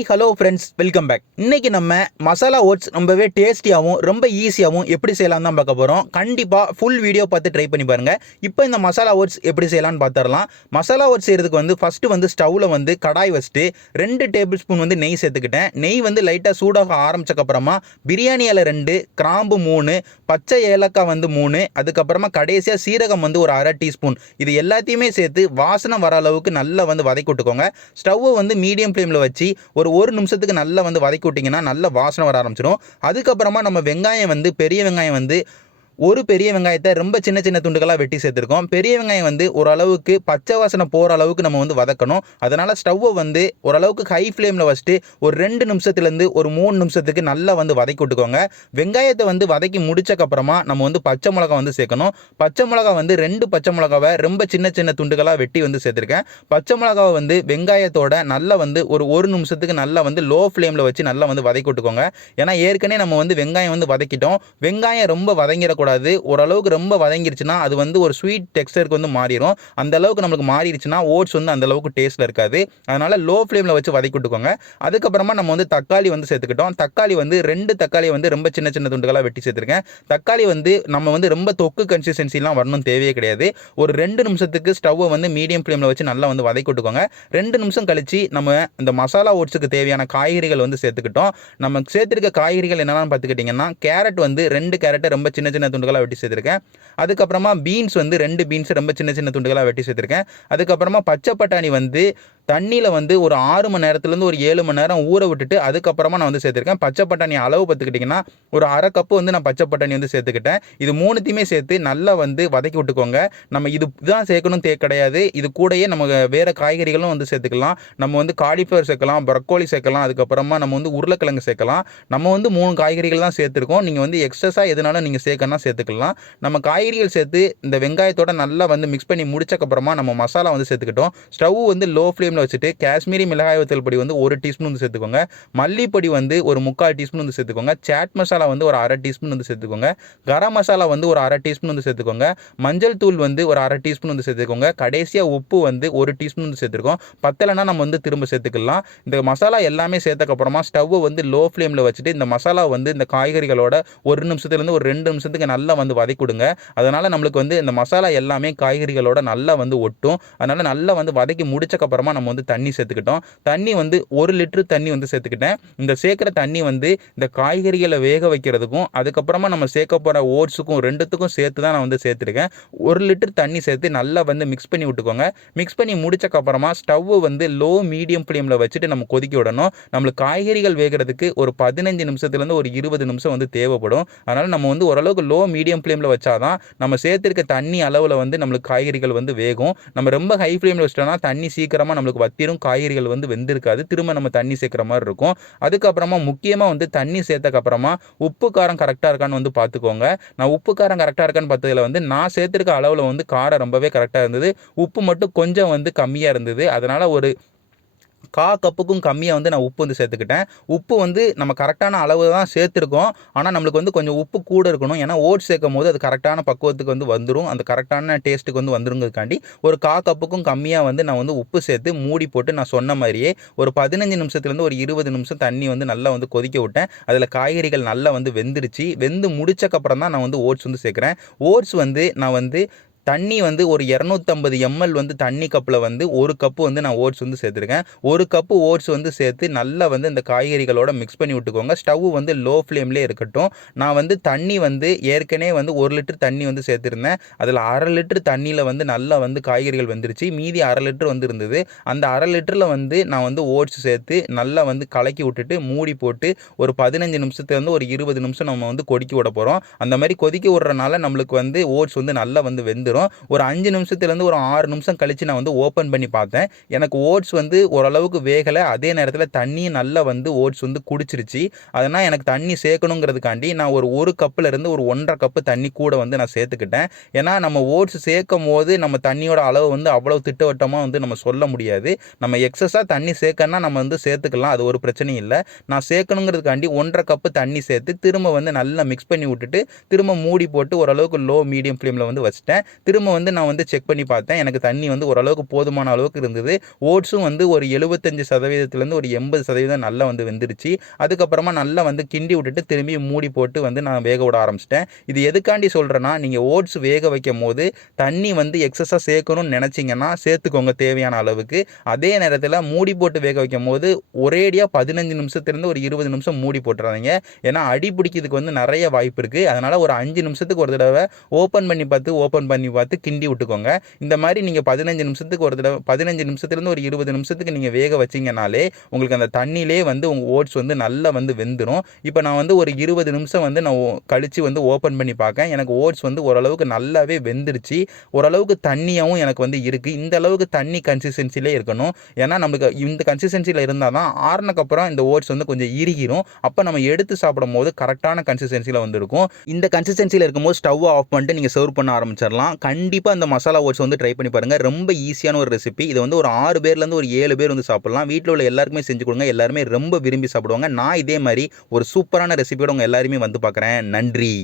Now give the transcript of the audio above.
Hi hello friends, welcome back. இன்னைக்கு நம்ம masala oats ரொம்பவே டேஸ்டியாகவும் ரொம்ப ஈஸியாகவும் எப்படி செய்யலாம் தான் பார்க்க போகிறோம். கண்டிப்பாக ஃபுல் வீடியோ பார்த்து ட்ரை பண்ணி பாருங்கள். இப்போ இந்த மசாலா ஓட்ஸ் எப்படி செய்யலாம்னு பார்த்துடலாம். மசாலா ஓட்ஸ் செய்கிறதுக்கு ஃபஸ்ட்டு ஸ்டவ்வில் கடாய் வச்சுட்டு 2 டேபிள் ஸ்பூன் நெய் சேர்த்துக்கிட்டேன். நெய் லைட்டாக சூடாக ஆரம்பிச்சக்கப்புறமா பிரியாணி இலை 2, கிராம்பு 3, பச்சை ஏலக்காய் 3, அதுக்கப்புறமா கடைசியாக சீரகம் ஒரு அரை டீஸ்பூன், இது எல்லாத்தையுமே சேர்த்து வாசனை வர அளவுக்கு நல்லா வதக்கி விட்டுக்கோங்க. ஸ்டவ்வை மீடியம் ஃப்ளேமில் வச்சு ஒரு நிமிஷத்துக்கு நல்லா வதக்கி விட்டிங்கன்னா நல்ல வாசனை வர ஆரம்பிச்சிடும். அதுக்கப்புறமா நம்ம வெங்காயம் பெரிய வெங்காயம் ஒரு பெரிய வெங்காயத்தை ரொம்ப சின்ன சின்ன துண்டுகளாக வெட்டி சேர்த்துருக்கோம். பெரிய வெங்காயம் ஓரளவுக்கு பச்சை வாசனை போகிற அளவுக்கு நம்ம வதக்கணும். அதனால் ஸ்டவ்வை ஓரளவுக்கு ஹை ஃப்ளேமில் வச்சுட்டு ஒரு 2 நிமிஷத்துலேருந்து ஒரு 3 நிமிஷத்துக்கு நல்லா வதக்கி விட்டுக்கோங்க. வெங்காயத்தை வதக்கி முடிச்சக்கப்புறமா நம்ம பச்சை மிளகா சேர்க்கணும். பச்சை மிளகா 2 பச்சை மிளகாவை ரொம்ப சின்ன சின்ன துண்டுகளாக வெட்டி சேர்த்துருக்கேன். பச்சை மிளகாவை வெங்காயத்தோட நல்லா ஒரு நிமிஷத்துக்கு நல்லா லோ ஃப்ளேமில் வச்சு நல்லா வதக்கி விட்டுக்கோங்க. ஏன்னா ஏற்கனவே நம்ம வெங்காயம் வதக்கிட்டோம். வெங்காயம் ரொம்ப வதங்கிடக்கூடாது. ஓரளவுக்கு ரொம்ப வதங்கிருச்சுன்னா அது ஒரு ஸ்வீட் டெக்ஸ்டருக்கு மாறிடும். அந்த அளவுக்கு நம்மளுக்கு மாறிடுச்சுன்னா ஓட்ஸ் அந்த அளவுக்கு டேஸ்ட்ல இருக்காது. அதனால லோ ஃப்ளேமில் வச்சு வதக்கி விட்டுக்கோங்க. அதுக்கப்புறமா நம்ம தக்காளி சேர்த்துக்கிட்டோம். தக்காளி 2 தக்காளி ரொம்ப சின்ன சின்ன துண்டுகளாக வெட்டி சேர்த்துருக்கேன். தக்காளி நம்ம ரொம்ப தொக்கு கன்சிஸ்டன்சிலாம் வரணும் தேவையே கிடையாது. ஒரு 2 நிமிஷத்துக்கு ஸ்டவ்வை மீடியம் ஃப்ளேமில் வச்சு நல்லா வதக்கி விட்டுக்கோங்க. 2 நிமிஷம் கழிச்சு நம்ம இந்த மசாலா ஓட்ஸுக்கு தேவையான காய்கறிகள் சேர்த்துக்கிட்டோம். நம்ம சேர்த்துருக்க காய்கறிகள் என்னென்னு பார்த்துக்கிட்டிங்கன்னா, கேரட் 2 கேரட்டை ரொம்ப சின்ன சின்ன துண்டுகளாக வெட்டி சேர்த்துருக்கேன். அதுக்கப்புறமா பீன்ஸ் 2 பீன்ஸ் ரொம்ப சின்ன சின்ன துண்டுகளாக வெட்டி சேர்த்துருக்கேன். அதுக்கப்புறமா பச்சை பட்டாணி தண்ணியில் ஒரு 6 மணி நேரத்துலேருந்து ஒரு 7 மணி நேரம் ஊற விட்டுட்டு அதுக்கப்புறமா நான் சேர்த்துருக்கேன். பச்சை பட்டாணி அளவு பார்த்துக்கிட்டிங்கன்னா ஒரு அரை கப்பு நான் பச்சை பட்டாணி சேர்த்துக்கிட்டேன். இது மூணுத்தையுமே சேர்த்து நல்லா வதக்கி விட்டுக்கோங்க. நம்ம இதுதான் சேர்க்கணும் கிடையாது. இது கூடயே நம்ம வேறு காய்கறிகளும் சேர்த்துக்கலாம். நம்ம காலிஃப்ளவர் சேர்க்கலாம், ப்ரக்கோலி சேர்க்கலாம், அதுக்கப்புறமா நம்ம உருளைக்கிழங்கு சேர்க்கலாம். நம்ம 3 காய்கறிகள் தான் சேர்த்துருக்கோம். நீங்கள் எக்ஸஸாக எதனாலும் நீங்கள் சேர்க்கணும் சேர்த்துக்கலாம். நம்ம காய்கறிகள் சேர்த்து இந்த வெங்காயத்தோட நல்லா மிக்ஸ் பண்ணி முடிச்சக்கப்புறமா நம்ம மசாலா சேர்த்துக்கிட்டோம். ஸ்டவ் லோ ஃப்ளேமில் வச்சுட்டு காஷ்மீரி மிளகாய் வத்தல் பொடி 1 டீஸ்பூன் சேர்த்துக்கோங்க. மல்லிப்பொடி ஒரு 3/4 டீஸ்பூன் சேர்த்துக்கோங்க. சாட் மசாலா ஒரு அரை டீஸ்பூன் சேர்த்துக்கோங்க. கரம் மசாலா ஒரு அரை டீஸ்பூன் சேர்த்துக்கோங்க. மஞ்சள் தூள் ஒரு அரை டீஸ்பூன் சேர்த்துக்கோங்க. கடைசியாக உப்பு 1 டீஸ்பூன் சேர்த்துருக்கோம். பத்தலைன்னா நம்ம திரும்ப சேர்த்துக்கலாம். இந்த மசாலா எல்லாமே சேர்த்தக்கப்புறமா ஸ்டவ்வை லோ ஃப்ளேமில் வச்சுட்டு இந்த மசாலா இந்த காய்கறிகளோட 1 நிமிஷத்துலேருந்து ஒரு 2 நிமிஷத்துக்கு நல்லா வதக்கி விடுங்க. அதனால் நம்மளுக்கு இந்த மசாலா எல்லாமே காய்கறிகளோட நல்லா ஒட்டும். அதனால் நல்லா வதக்கி முடிச்சக்கப்புறமா நம்ம தண்ணி சேர்த்துக்கிட்டோம். தண்ணி 1 லிட்டர் தண்ணி சேர்த்துக்கிட்டேன். இந்த சேர்க்குற தண்ணி இந்த காய்கறிகளை வேக வைக்கிறதுக்கும் அதுக்கப்புறமா நம்ம சேர்க்க போகிற ஓட்ஸுக்கும் 2த்துக்கும் சேர்த்து தான் நான் சேர்த்துருக்கேன். 1 லிட்டர் தண்ணி சேர்த்து நல்லா மிக்ஸ் பண்ணி விட்டுக்கோங்க. மிக்ஸ் பண்ணி முடிச்சக்கப்புறமா ஸ்டவ் லோ மீடியம் ஃப்ளேமில் வச்சுட்டு நம்ம கொதிக்க விடணும். நம்மளுக்கு காய்கறிகள் வேகிறதுக்கு ஒரு 15 நிமிஷத்துலேருந்து ஒரு 20 நிமிஷம் தேவைப்படும். அதனால் நம்ம ஓரளவுக்கு லோ மீடியம் ஃப்ளேமில் வச்சாதான் நம்ம சேர்த்துருக்க தண்ணி அளவில் நம்மளுக்கு காய்கறிகள் வேகும். நம்ம ரொம்ப ஹை ஃப்ளேமில் வச்சிட்டோம்னா தண்ணி சீக்கிரமாக நம்மளுக்கு வத்திரும், காய்கறிகள் வெந்திருக்காது, திரும்ப நம்ம தண்ணி சேர்க்குற மாதிரி இருக்கும். அதுக்கப்புறமா முக்கியமாக தண்ணி சேர்த்தக்கப்புறமா உப்பு காரம் கரெக்டாக இருக்கான்னு பார்த்துக்கோங்க. நான் உப்பு காரம் கரெக்டாக இருக்கான்னு பார்த்ததில் நான் சேர்த்துருக்க அளவில் காரம் ரொம்பவே கரெக்டாக இருந்தது. உப்பு மட்டும் கொஞ்சம் கம்மியாக இருந்தது. அதனால் ஒரு 1/4 கப்புக்கும் கம்மியாக நான் உப்பு சேர்த்துக்கிட்டேன். உப்பு நம்ம கரெக்டான அளவு தான் சேர்த்துருக்கோம். ஆனால் நம்மளுக்கு கொஞ்சம் உப்பு கூட இருக்கணும். ஏன்னா ஓட்ஸ் சேர்க்கும் போது அது கரெக்டான பக்குவத்துக்கு வந்துடும், அந்த கரெக்டான டேஸ்ட்டுக்கு வந்துருங்கிறதுக்காண்டி ஒரு 1/4 கப்புக்கும் கம்மியாக நான் உப்பு சேர்த்து மூடி போட்டு நான் சொன்ன மாதிரியே ஒரு 15 நிமிஷத்துலேருந்து ஒரு 20 நிமிஷம் தண்ணி நல்லா கொதிக்க விட்டேன். அதில் காய்கறிகள் நல்லா வெந்துருச்சு. வெந்து முடிச்சக்கப்புறம் தான் நான் ஓட்ஸ் சேர்க்குறேன். ஓட்ஸ் நான் தண்ணி ஒரு 250 ml தண்ணி கப்பில் 1 கப்பு நான் ஓட்ஸ் சேர்த்துருக்கேன். 1 கப்பு ஓட்ஸ் சேர்த்து நல்லா இந்த காய்கறிகளோட மிக்ஸ் பண்ணி விட்டுக்கோங்க. ஸ்டவ் லோ ஃப்ளேம்லேயே இருக்கட்டும். நான் தண்ணி ஏற்கனவே 1 லிட்டர் தண்ணி சேர்த்துருந்தேன். அதில் அரை லிட்டர் தண்ணியில் நல்லா காய்கறிகள் வந்துருச்சு. மீதி அரை லிட்டர் இருந்தது. அந்த அரை லிட்டரில் நான் ஓட்ஸ் சேர்த்து நல்லா கலக்கி விட்டுட்டு மூடி போட்டு ஒரு 15 நிமிஷத்துலேருந்து ஒரு 20 நிமிஷம் நம்ம கொதிக்க விட போகிறோம். அந்த மாதிரி கொதிக்க விடுறனால நம்மளுக்கு ஓட்ஸ் நல்லா வெந்துடும். ஒரு 5 நிமிஷத்துலேருந்து ஒரு 6 நிமிஷம் கழிச்சு நான் ஓப்பன் பண்ணி பார்த்தேன். எனக்கு ஓட்ஸ் ஓரளவுக்கு வேகலை. அதே நேரத்தில் தண்ணியும் நல்லா ஓட்ஸ் குடிச்சிருச்சு. அதனால் எனக்கு தண்ணி சேர்க்கணுங்கிறதுக்காண்டி நான் ஒரு கப்பில் ஒரு 1.5 கப்பு தண்ணி கூட நான் சேர்த்துக்கிட்டேன். ஏன்னா நம்ம ஓட்ஸ் சேர்க்கும் போது நம்ம தண்ணியோட அளவு அவ்வளோ திட்டவட்டமாக நம்ம சொல்ல முடியாது. நம்ம எக்ஸஸாக தண்ணி சேர்க்கணும்னா நம்ம சேர்த்துக்கலாம், அது ஒரு பிரச்சனையும் இல்லை. நான் சேர்க்கணுங்கிறதுக்காண்டி 1.5 கப்பு தண்ணி சேர்த்து திரும்ப நல்லா மிக்ஸ் பண்ணி விட்டுட்டு திரும்ப மூடி போட்டு ஓரளவுக்கு லோ மீடியம் ஃப்ளேமில் வச்சுட்டேன். திரும்ப வந்து நான் வந்து செக் பண்ணி பார்த்தேன். எனக்கு தண்ணி வந்து ஓரளவுக்கு போதுமான அளவுக்கு இருந்தது. ஓட்ஸும் வந்து ஒரு 75% ஒரு 80% நல்லா வந்து வெந்துருச்சு. அதுக்கப்புறமா நல்லா வந்து கிண்டி விட்டுட்டு திரும்பி மூடி போட்டு வந்து நான் வேக விட ஆரம்பிச்சிட்டேன். இது எதுக்காண்டி சொல்கிறேன்னா, நீங்கள் ஓட்ஸ் வேக வைக்கும்போது தண்ணி வந்து எக்ஸஸாக சேர்க்கணும்னு நினச்சிங்கன்னா சேர்த்துக்கோங்க தேவையான அளவுக்கு. அதே நேரத்தில் மூடி போட்டு வேக வைக்கும்போது ஒரேடியாக 15 நிமிஷத்துலேருந்து ஒரு 20 நிமிஷம் மூடி போட்டுறாதீங்க. ஏன்னா அடி பிடிக்கிறதுக்கு வந்து நிறைய வாய்ப்பு இருக்குது. அதனால் ஒரு 5 நிமிஷத்துக்கு ஒரு தடவை ஓப்பன் பண்ணி பார்த்து கிண்டி விட்டுக்கோங்க. இந்த மாதிரி நீங்கள் 15 நிமிஷத்துக்கு ஒரு தடவை 15 நிமிஷத்துலேருந்து ஒரு 20 நிமிஷத்துக்கு நீங்கள் வேக வச்சிங்கனாலே உங்களுக்கு அந்த தண்ணியிலே வந்து உங்கள் ஓட்ஸ் வந்து நல்லா வந்து வெந்துடும். இப்போ நான் வந்து ஒரு 20 நிமிஷம் வந்து நான் கழித்து வந்து ஓப்பன் பண்ணி பார்க்கேன். எனக்கு ஓட்ஸ் வந்து ஓரளவுக்கு நல்லாவே வெந்துருச்சு. ஓரளவுக்கு தண்ணியாகவும் எனக்கு வந்து இருக்குது. இந்த அளவுக்கு தண்ணி கன்சிஸ்டன்சிலே இருக்கணும். ஏன்னா நம்மளுக்கு இந்த கன்சிஸ்டன்சியில் இருந்தால் தான் ஆறுனக்கப்புறம் இந்த ஓட்ஸ் வந்து கொஞ்சம் இறுகிரும். அப்போ நம்ம எடுத்து சாப்பிடும் போது கரெக்டான கன்சிஸ்டன்சியில் வந்து இருக்கும். இந்த கன்சிஸ்டன்சியில் இருக்கும்போது ஸ்டவ் ஆஃப் பண்ணிட்டு நீங்கள் சர்வ் பண்ண ஆரம்பிச்சிடலாம். கண்டிப்பாக இந்த மசாலா ஓட்ஸ் வந்து ட்ரை பண்ணி பாருங்கள். ரொம்ப ஈஸியான ஒரு ரெசிபி. இது வந்து ஒரு 6 பேர்லேருந்து ஒரு 7 பேர் வந்து சாப்பிடலாம். வீட்டில் உள்ள எல்லாருக்குமே செஞ்சு கொடுங்க. எல்லாருமே ரொம்ப விரும்பி சாப்பிடுவாங்க. நான் இதே மாதிரி ஒரு சூப்பரான ரெசிபியோட உங்கள் எல்லாருமே வந்து பார்க்குறேன். நன்றி.